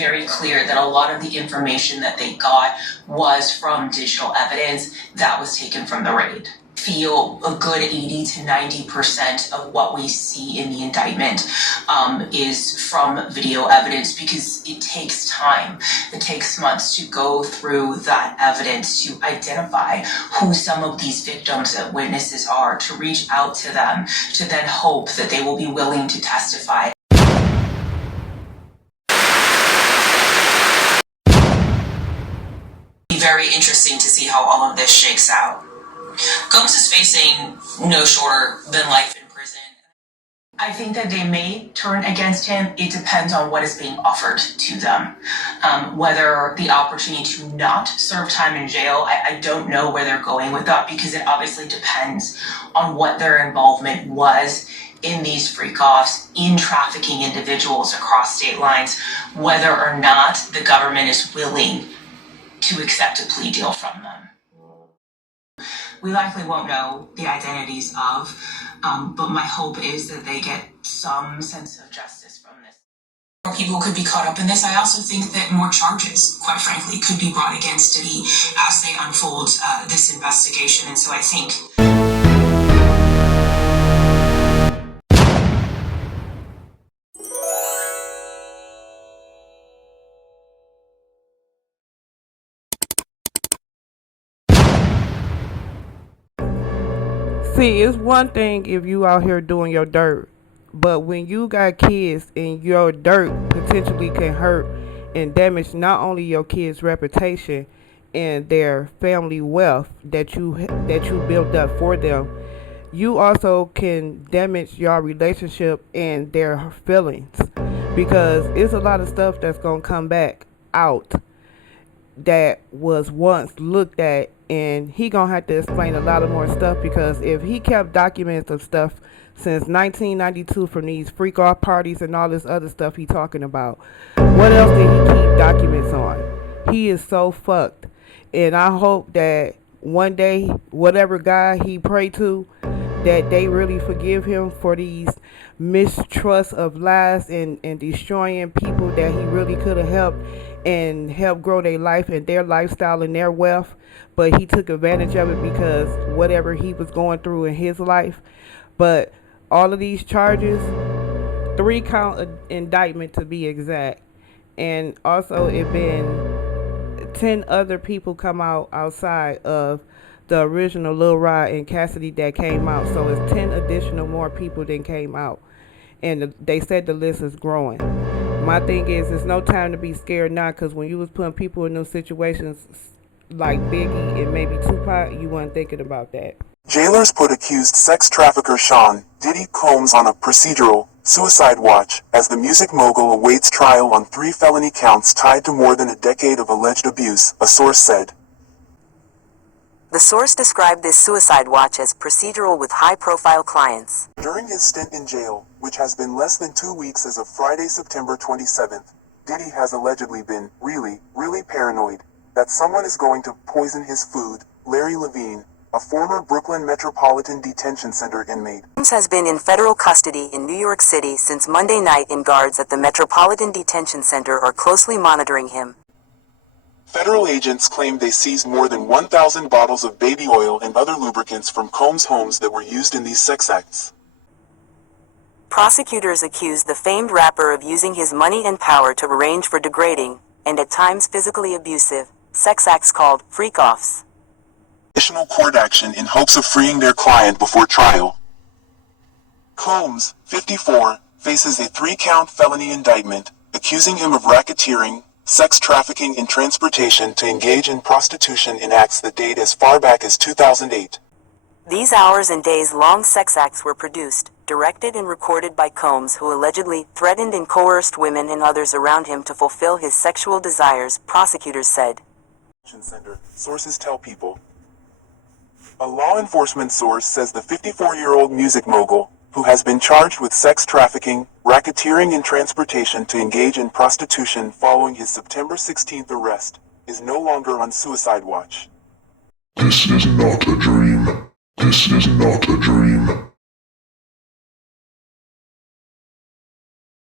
very clear that a lot of the information that they got was from digital evidence that was taken from the raid. Feel a good 80 to 90% of what we see in the indictment is from video evidence, because it takes time. It takes months to go through that evidence to identify who some of these victims and witnesses are, to reach out to them, to then hope that they will be willing to testify. Very interesting to see how all of this shakes out. Combs is facing no shorter than life in prison. I think that they may turn against him. It depends on what is being offered to them. Whether the opportunity to not serve time in jail, I don't know where they're going with that, because it obviously depends on what their involvement was in these freak-offs, in trafficking individuals across state lines, whether or not the government is willing to accept a plea deal from them. We likely won't know the identities of, but my hope is that they get some sense of justice from this. More people could be caught up in this. I also think that more charges, quite frankly, could be brought against Diddy as they unfold this investigation. And so I think see, it's one thing if you out here doing your dirt, but when you got kids and your dirt potentially can hurt and damage not only your kids' reputation and their family wealth that you built up for them, you also can damage your relationship and their feelings, because it's a lot of stuff that's gonna come back out that was once looked at, and he gonna have to explain a lot of more stuff, because if he kept documents of stuff since 1992 from these freak off parties and all this other stuff he talking about, what else did he keep documents on? He is so fucked. And I hope that one day, whatever guy he pray to, that they really forgive him for these mistrust of lies and destroying people that he really could have helped and help grow their life and their lifestyle and their wealth, but he took advantage of it because whatever he was going through in his life. But all of these charges, 3-count indictment to be exact, and also it been 10 other people come out outside of the original Lil Rod and Cassidy that came out, so it's 10 additional more people that came out, and they said the list is growing. My thing is, it's no time to be scared now, because when you was putting people in those situations like Biggie and maybe Tupac, you weren't thinking about that. Jailers put accused sex trafficker Sean Diddy Combs on a procedural suicide watch as the music mogul awaits trial on 3 felony counts tied to more than a decade of alleged abuse, a source said. The source described this suicide watch as procedural with high-profile clients. During his stint in jail, which has been less than 2 weeks as of Friday, September 27th, Diddy has allegedly been really paranoid that someone is going to poison his food. Larry Levine, a former Brooklyn Metropolitan Detention Center inmate, Combs has been in federal custody in New York City since Monday night, and guards at the Metropolitan Detention Center are closely monitoring him. Federal agents claimed they seized more than 1,000 bottles of baby oil and other lubricants from Combs' homes that were used in these sex acts. Prosecutors accused the famed rapper of using his money and power to arrange for degrading, and at times physically abusive, sex acts called freak-offs. Additional court action in hopes of freeing their client before trial. Combs, 54, faces a 3-count felony indictment, accusing him of racketeering, sex trafficking, and transportation to engage in prostitution in acts that date as far back as 2008. These hours and days-long sex acts were produced, directed and recorded by Combs, who allegedly threatened and coerced women and others around him to fulfill his sexual desires, prosecutors said. Center, sources tell People. A law enforcement source says the 54-year-old music mogul, who has been charged with sex trafficking, racketeering, and transportation to engage in prostitution following his September 16th arrest, is no longer on suicide watch. This is not a dream. This is not a dream.